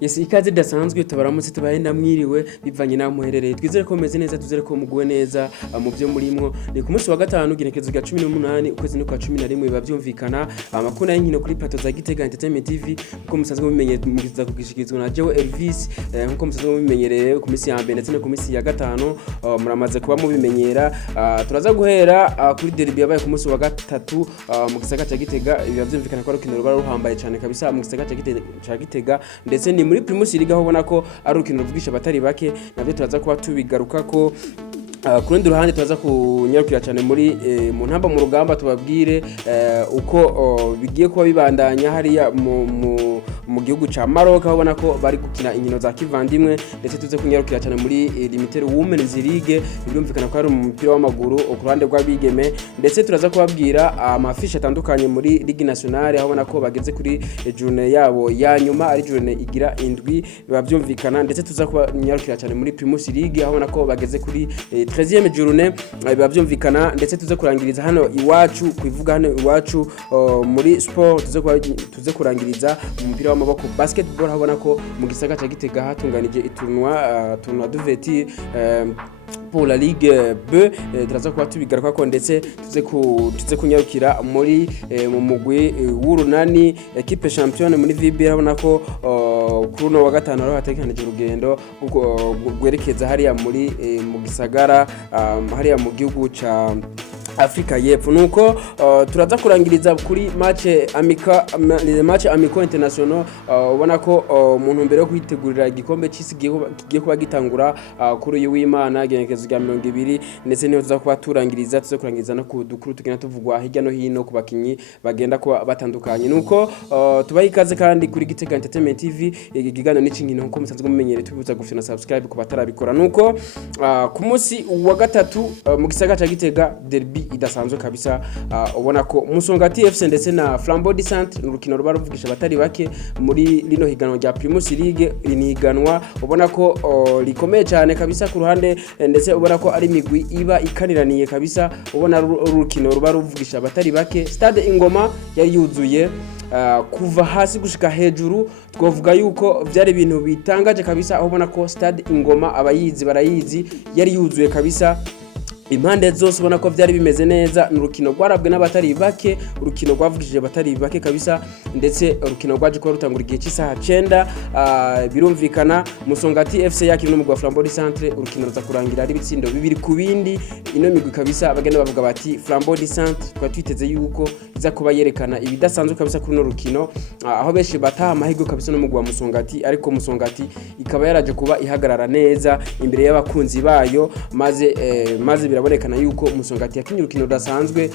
Yes, ikaze dasanzwe tubaramutse tubaye ndamwiriwe bivanye na muherereye twizere ko meze neza tuzere ko muguwe neza mu byo murimwo ni ku munsi wa gatanu ginekezo ga 18 ukwezi no kwa 11 biba byumvikana amakuru y'inkino kuri plateau za Gitega Entertainment TV uko musanzwe mumenye mugiza kugishikizwa na Joe Elvis nkuko musanzwe mumenyereye ku minsi ya mbere ndetse no ku minsi ya gatanu muramaze kuba mubimenyera turaza guhera kuri derby yabaye ku munsi wa gatatu mu gisagara cya Gitega biba byumvikana ko ari urukino ruba ruhambaye cyane kabisa mu gisagara cya Gitega ndetse ni muri Primus League aho ubona ko ari urukino ruvugisha abatari bake nabyo turaza kuba tubigaruka ko kurundi ruhande turaza kunyarukira cyane muri mu ntamba mu rugamba tubabwire uko bigiye kuba bibandanya hariya mu gihugu ca Maroc aho ubona ko bari gukina inkino za kivandimwe ndetse tuze kunyarukira cyane muri Limited Women's League birumvikana ko ari umupira w'amaguru ku ruhande rw'abigeme ndetse turaza kubabwira amafishi atandukanye muri Ligue Nationale aho ubona ko bageze kuri journée yabo ya nyuma ari journée igira indwi biba byumvikana ndetse tuza kunyarukira cyane muri Primus League aho ubona ko bageze kuri 13e journée biba byumvikana ndetse tuze kurangiriza hano iwacu kuivuga hano iwacu muri sport tuze kurangiriza umupira w'amaboko basketball habona ko mu gisagara cya Gitega hatunganije tournoi d'ouverture pour la Ligue B turaza kuba tubigaruka ko ndetse tuze kunyarukira muri mu mugwi w'urunani equipe championne muri VB habona ko kuri no wa gatanu aho hatekanije urugendo gwerekeza hariya muri mu gisagara hariya mu gihugu ca Afrika y'Epfo nuko turaza kurangiriza kuri match amico international ubona ko umuntu mbere yo kwitegurira igikombe cy'isi giye kuba gitangura kuri uyu w'Imana genekezo rya 20 ndetse niho tuza kuba turangiriza no kudukuru tugena tuvugwa hirya no hino ku bakinyi bagenda kuba batandukanye nuko tubaha ikaze kandi kuri Gitega Entertainment TV igigano n'ikinkino nko musanzwe mumenyere tubibuza gufina subscribe ku batarabikora nuko ku munsi wa gatatu mu gisagara cya Gitega derby idasanzwe kabisa ubona ko Musongati FC ndetse na Flambeau du Centre n'urukino ruba ruvugisha abatari bake muri lino higanwa rya Primus League inihiganwa ubona ko rikomeye cyane kabisa ku ruhande ndetse ubona ko ari migwi iba ikaniraniye kabisa ubona urukino ruba ruvugisha abatari bake Stade Ingoma yari yuzuye kuva hasi gushika hejuru twavuga yuko byari ibintu bitangaje kabisa aho ubona ko Stade Ingoma abayizi barayizi yari yuzuye kabisa impande zose ubona ko byari bimeze neza n'urukino rwarabwe n'abatari bake urukino rwavugije abatari bake kabisa ndetse urukino rwaje ko rutangura igihe cy'isaha 9 birumvikana Musongati FC yakiri n'umugwa Flambeau du Centre urukino ruza kurangira ari bitsindo bibiri ku bindi ino migwi kabisa bagenda bavuga bati Flambeau du Centre twatwiteze yuko iza kuba yerekana ibidasanzwe kabisa kuri no rukino aho benshi bataha amahigo kabisa n'umugwa Musongati ariko Musongati ikaba yaraje kuba ihagarara neza imbere y'abakunzi bayo maze birabonekana yuko Musongati yakinye urukino rudasanzwe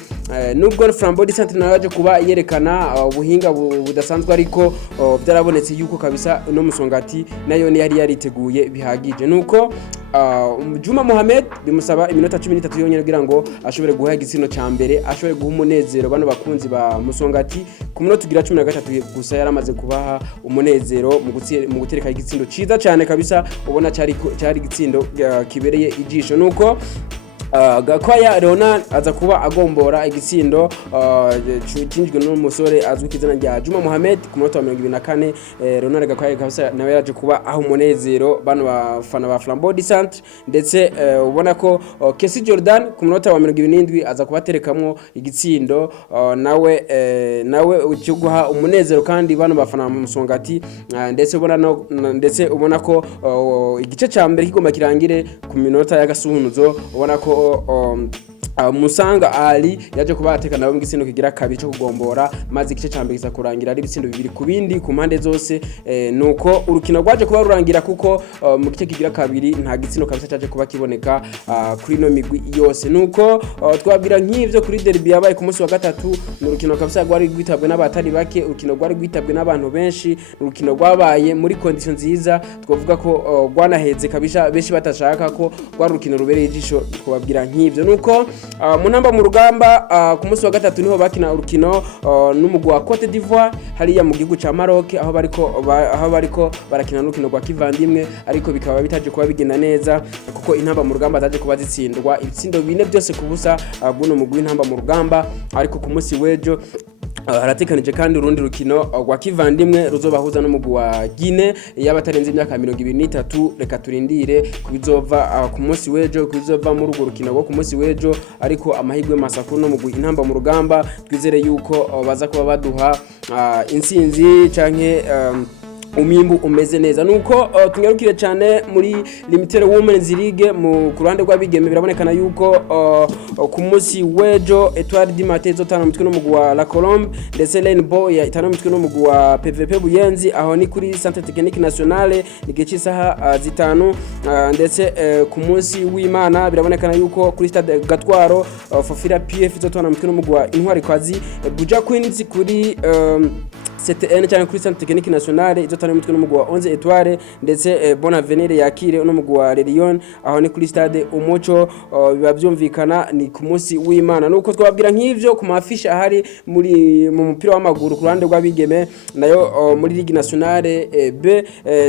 nubwo Flambeau du Centre naje kuba yerekana ubuhinga budasanzwe ariko byarabonetse yuko kabisa no Musongati nayo yari yariteguye bihagije nuko Juma Mohamed bimusaba iminota 13 yonyene kugira ngo ashobore guha igitsino ca mbere ashobore guha umunezero bano bakunzi ba Musongati ku minota tugira 13 gusa yaramaze kubaha umunezero mu gutereka igitsindo ciza cyane kabisa ubona cyari igitsindo kibereye ijisho nuko Gakwaya Leonard aza kuba agombora igitsindo cyinjwe n'umusore azwi kizana rya Juma Mohamed ku munota wa 24 Leonard Gakwaya kabisa nawe yaje kuba aho umunezero bano bafana ba Flambeau du Centre ndetse ubona ko Kesi Jordan ku munota wa 27 aza kubaterekamwo igitsindo nawe cyo guha umunezero kandi bano bafana mu Musongati ndetse ubona ko igice ca mbere kigomba kirangire ku minota y'agasuhunuzo ubona ko Musanga Ali yaje kubateka nawe mugisindo kigira kabiri cyo kugombora maze igice cyambere kiza kurangira ari bitsindo bibiri ku bindi ku mpande zose nuko urukino rwaje kuba rurangira kuko mu gice kigira kabiri nta gitsino kabisa cyaje kuba kiboneka kuri no migwi yose nuko twabwira nk'ivyo kuri derby yabaye ku munsi wa gatatu n'urukino kabisa rwari rwitabwe n'abatari bake urukino rwari rwitabwe n'abantu benshi urukino rwabaye muri condition nziza twavuga ko rwanaheze kabisa benshi batashaka ko rwari urukino rubereye ijisho twabwira nk'ivyo nuko mu ntamba mu rugamba ku munsi wa gatatu niho bakina urukino n'umugwi wa Cote d'Ivoire hariya mu gihugu ca Maroc aho bariko barakina n'urukino rwa kivandimwe ariko bikaba bitaje kuba bigenda neza kuko intamba mu rugamba zaje kuba zitsindwa ibitsindo bine byose ku busa bw'uno mugwi intamba mu rugamba ariko ku munsi wejo haratekanije kandi urundi rukino rwa kivandimwe ruzobahuza n'umugwi wa Guinea y'abatarenze imyaka 23 reka turindire kubizova ku munsi wejo kubizova muri urwo rukino rwo ku munsi wejo ariko amahirwe masakuru no mugwi intamba mu rugamba twizere yuko baza kuba baduha insinzi canke umwimbu umeze neza nuko tungarukire cyane muri Limited Women's League mu kuruhande rw'abigeme birabonekana yuko ku munsi wejo Etoile du Matin izotana mutwe n'umugwi wa La Colombe ndetse Rainbow itana mutwe n'umugwi wa PVP Buyenzi aho ni kuri Centre Technique Nationale igihe cy'isaha zitanu ndetse ku munsi w'Imana birabonekana yuko kuri Stade Gatwaro Fofira PF izotana mutwe n'umugwi wa Intwari Kwazi Buja Queens kuri CTN cyane kuri Centre Technique Nationale izotana mutwe n'umugwi wa 11 Etoile ndetse Bonavenir yakire n'umugwi wa Lyon aho ni kuri Stade Umuco biba byumvikana ni ku munsi w'Imana nuko twababwira nk'ivyo ku mafisha ahari muri mu mupira w'amaguru ku ruhande rw'abigeme nayo muri Ligue Nationale B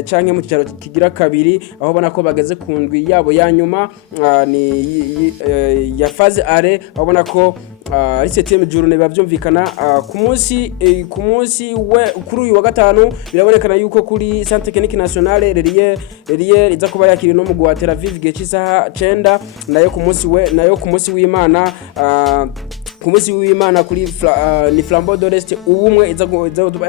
canke mu cyaro kigira kabiri aho bona ko bageze ku ndwi yabo ya nyuma ni ya phase are aho bona ko ari 7e journée bavyumvikana ku munsi kuri uyu wa gatanu birabonekana yuko kuri Centre Technique Nationale Relier iza kuba yakiri no mugwi wa Tel Aviv gihe cy'isaha 9 nayo ku munsi w'Imana ku munsi w'Imana kuri ni Flambeau de l'Est ubumwe iza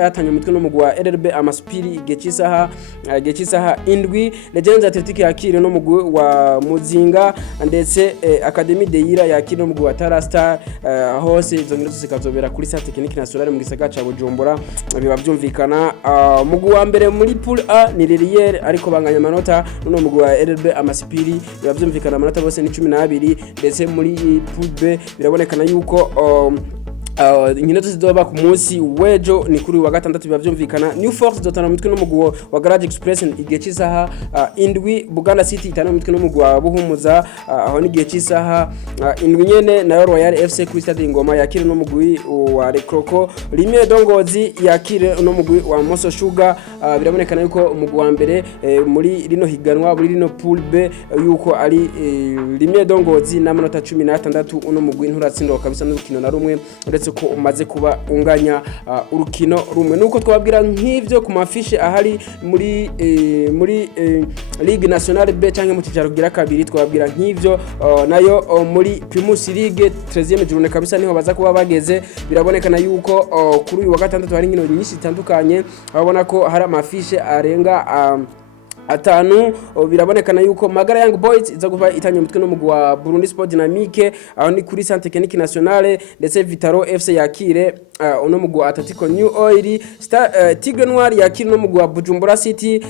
yatanye mutwe no mugwi wa RRB Amaspiri igihe cy'isaha 7 Legends Athletic yakire no mugwi wa Muzinga ndetse Academy de Ira yakire no mugwi wa Tara Star hose izo nkino zose kazobera kuri Centre Technique Nationale mu gisagara ca Bujumbura biba byumvikana mugwi wa mbere muri pool A ni Relier ariko banganya amanota no mugwi wa RRB Amaspiri biba byumvikana amanota bose ni 12 ndetse muri pool B birabonekana yuko inkino zizoba ku munsi wejo ni kuri wa gatandatu biba byumvikana New Force zotana mutwe n'umugwi wa Garage Express igihe cy'isaha 7 Buganda City itana mutwe n'umugwi wa Buhumuza aho ni igihe cy'isaha 7 nyene na Royal FC kuri Stade Ngoma yakire n'umugwi wa Rekroko Rimwe Dongozi yakire n'umugwi wa Moso Sugar birabonekana yuko umugwi wa mbere muri rino higanwa muri rino pool B yuko ari Rimwe Dongozi n'amanota 16 uno mugwi nturatsindwa kabisa n'urukino na rumwe uretse ko umaze kuba unganya urukino rumwe nuko twababwira nk'ivyo ku mafishe ahari muri Ligue Nationale B canke mu cyicaro gira kabiri twababwira nk'ivyo nayo muri Primus League 13e journée kabisa niho baza kuba bageze birabonekana yuko kuri uyu wa gatandatu hari inkino nyinshi zitandukanye abona ko hari amafishe arenga atanu birabonekana yuko Magara Young Boys iza kuba itanye mutwe no mugwi wa Burundi Sport Dynamique aho ni kuri Centre Technique Nationale ndetse Vitaro FC yakire uno mugwi wa Atletico New Oil Tigre Noir yakire no mugwi wa Bujumbura City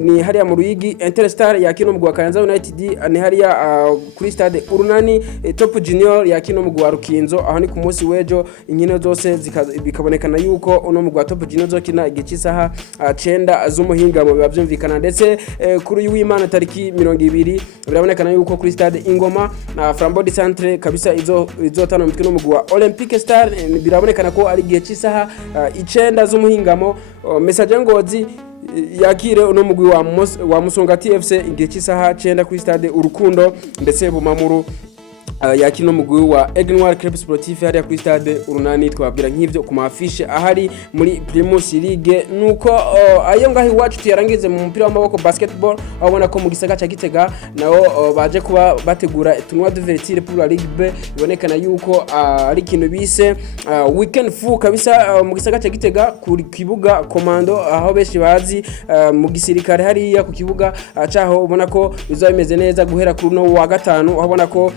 ni hariya mu Ruyigi Interstar yakire no mugwi wa Kayanza United ni hariya kuri Stade Urunani Top Junior yakire no mugwi wa Rukinzo aho ni ku munsi wejo inkino zose bikabonekana yuko uno mugwi wa Top Junior zokina igice 9 z'umuhinga mu bavyumvikana ndetse kuri w'Imana tariki 20 birabonekana yuko kuri Stade Ingoma na Flambeau du Centre kabisa izotana mutwe no mugwi wa Olympique Star birabonekana ko ari gihe cy'isaha 9 z'umuhingamo Message Ngozi yakire uno mugwi wa Musongati FC igihe cy'isaha 9 kuri Stade Urukundo ndetse Bumamuru yakino mugwi wa Aigle Noir Club Sportif hariya kuri Stade Urunani twabwira nk'ivyo ku mafishe ahari muri Primus League nuko ayo ngaho iwacu tuyarangize mu mupira w'amaboko basketball abona ko mu gisagara ca Gitega naho baje kuba bategura tournoi de vertire pour la Ligue B bibonekana yuko ari kintu bise weekend full kabisa mu gisagara ca Gitega ku kibuga Komando aho beshi bazi mu gisirikare hariya ku kibuga caho ubona ko bizaba bimeze neza guhera kuri no wa gatanu abona ko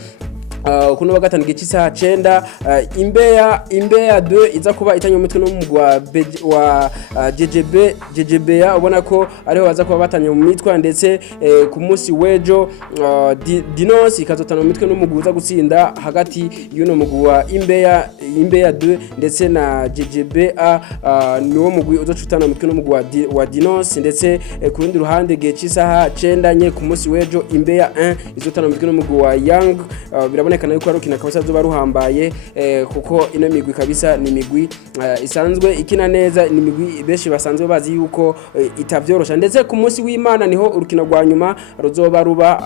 kuno wa gatanu gice 9 Imbeya 2 iza kuba itanye umutwe no mugwa wa JJB ubona ko ariho baza kuba batanye mu mitwa ndetse ku munsi wejo Dinos ikazotana umutwe no muguza gutsinda hagati y'uno mugwa Imbeya 2 ndetse na JJB niwo mugwi uzocutana umutwe no mugwa wa Dinos ndetse ku rundi ruhande gice 9 nye ku munsi wejo Imbeya 1 izotana umutwe no mugwa Young birabonekana yuko arukina kabisa zoba ruhambaye kuko ino migwi kabisa ni migwi isanzwe ikina neza ni migwi beshi basanzwe bazi yuko itavyorosha ndetse ku munsi w'Imana niho urukino rwa nyuma ruzoba ruba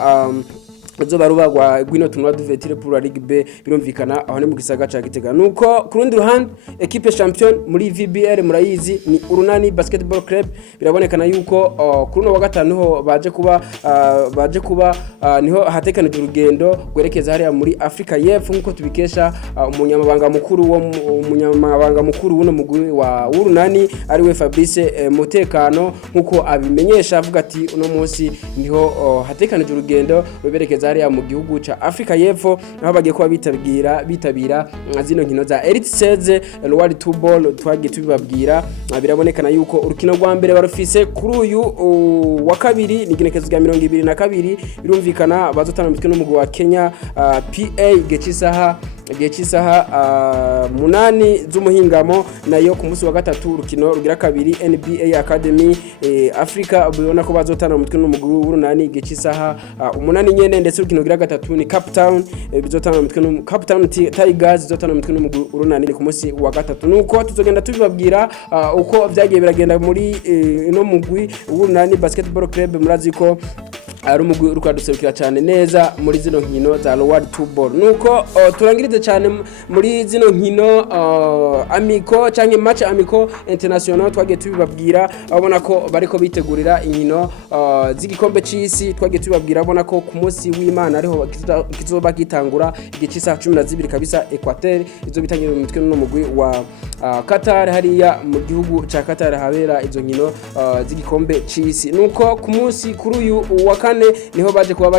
uzoba rubagwa gwino tunwa duvetire pour la Ligue B birumvikana aho ne mu gisaga ca Gitega nuko ku rundi ruhande equipe champion muri VBL murayizi ni Urunani Basketball Club birabonekana yuko kuri no wa gatanu ho baje kuba niho hatekanije urugendo gwerekeza hariya muri Afrika y'Epfo nkuko tubikesha umunyamabanga mukuru wuno mugwi wa Urunani ari we Fabrice Mutekano nkuko abimenyesha avuga ati uno munsi niho hatekanije urugendo ruberekeza hariya mu gihugu ca Afrika y'Epfo aho bagiye kuba bitabira zino nkino za Elite 16 World Two Ball twagiye tubibabwira birabonekana yuko urukino rwa mbere barufise kuri uyu wa kabiri ni ginekezo rya 22 birumvikana bazotana mitwe n'umugwi wa Kenya PA Gechisaha 8 z'umuhingamo nayo ku munsi wa gatatu urukino rugira kabiri NBA Academy Africa ubona ko bazotana umutwe n'umugwi w'Urunani Gechisaha 8 nyene ndetse urukino rugira gatatu ni Cape Town bizotana umutwe no Cape Town Tigers bizotana umutwe n'umugwi w'Urunani ku munsi wa gatatu nuko tuzogenda tubibabwira uko vyagiye biragenda muri no mugwi w'Urunani Basketball Club murazi ko ari umugwi uri kwaduserukira cyane neza muri zino nkino za World Two Ball nuko turangirize cyane muri zino nkino amico canke match amico international twagiye tubibabwira abona ko bariko bitegurira inkino z'igikombe c'isi twagiye tubibabwira abona ko ku munsi w'Imana ariho kizoba gitangura igicisa 12 kabisa Equateur izo bitangira mu mitwe n'umugwi wa Qatar hariya mu gihugu ca Qatar habera izo nkino z'igikombe c'isi nuko ku munsi kuri uyu wa kane niho baje kuba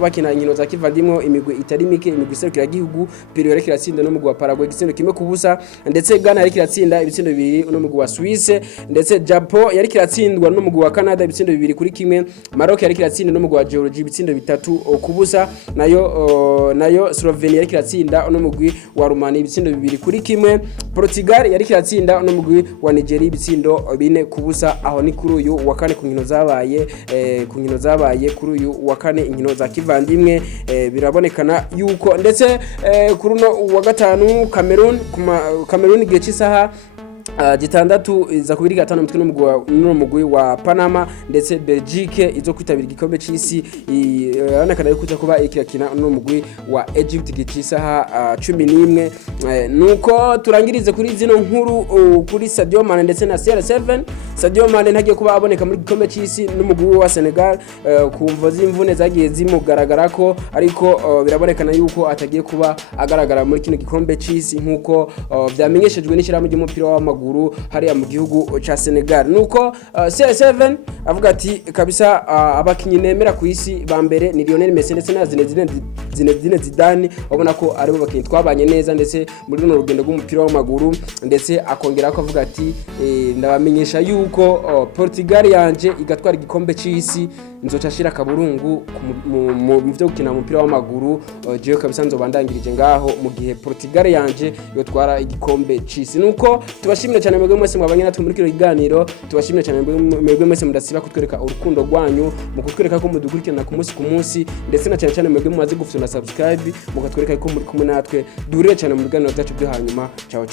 bakina inkino za kivandimwe imigwi itari mike imigwi iserukira gihugu Peru yari kiratsinda no mugwi wa Paraguay igitsindo kimwe kubusa ndetse Ghana yari kiratsinda ibitsindo 2 no mugwi wa Suisse ndetse Japan yari kiratsindwa no mugwi wa Canada ibitsindo 2 kuri kimwe Maroc yari kiratsinda no mugwi wa Georgia ibitsindo 3 kubusa nayo Slovenia yari kiratsinda no mugwi wa Romania ibitsindo 2 kuri kimwe Portugal yari kiratsinda no mugwi wa Nigeria ibitsindo 4 kubusa aho ni kuri uyu wa kane ku nkino zabaye kuri uyu wa kane inkino za kivandimwe birabonekana yuko ndetse kuri no wa gatanu Cameroon gihe cy'isaha gitandatu iza kubiri gatano mutwe n'umugwi wa Panama ndetse Belgique izo kwitabira igikombe c'isi yanakana yuko kuba ikakina n'umugwi wa Egypt gicisaha 11 nuko turangirize kuri zino nkuru kuri Sadio Mane ndetse na CR7 Sadio Mane ntagiye kuba aboneka muri gikombe c'isi n'umugwi wa Senegal kumva z'imvune zagiye zimugaragara ko ariko birabonekana yuko atagiye kuba agaragara muri kino gikombe c'isi nkuko byamenyeshejwe n'ishirahamwe ry'umupira w'amaguru hariya mu gihugu ca Senegal nuko CR7 avuga ati kabisa abakinyi nemera ku isi ba mbere ni Lionel Messi ndetse na Zinedine Zidane babona ko ari bo bakinyi twabanye neza ndetse muri runo rugendo rw'umupira w'amaguru ndetse akongera ko avuga ati ndabamenyesha yuko Portugal yanje igatwara igikombe c'isi nzocashira kaburungu mu byo gukina umupira w'amaguru jewe kabisa nzobandangirije ngaho mu gihe Portugal yanje yotwara igikombe c'isi nuko tubashimira cyane mwebwe mwese mwabanye natwe muri kino kiganiro tubashimira cyane mwebwe mwese mudasiba kutwereka urukundo rwanyu mu kutwereka ko mudukurikirana ku munsi ndetse na cyane mwebwe mwazi gufuna subscribe mukatwereka ko muri kumwe natwe durire cyane mu biganiro byacu byo hanyuma ciao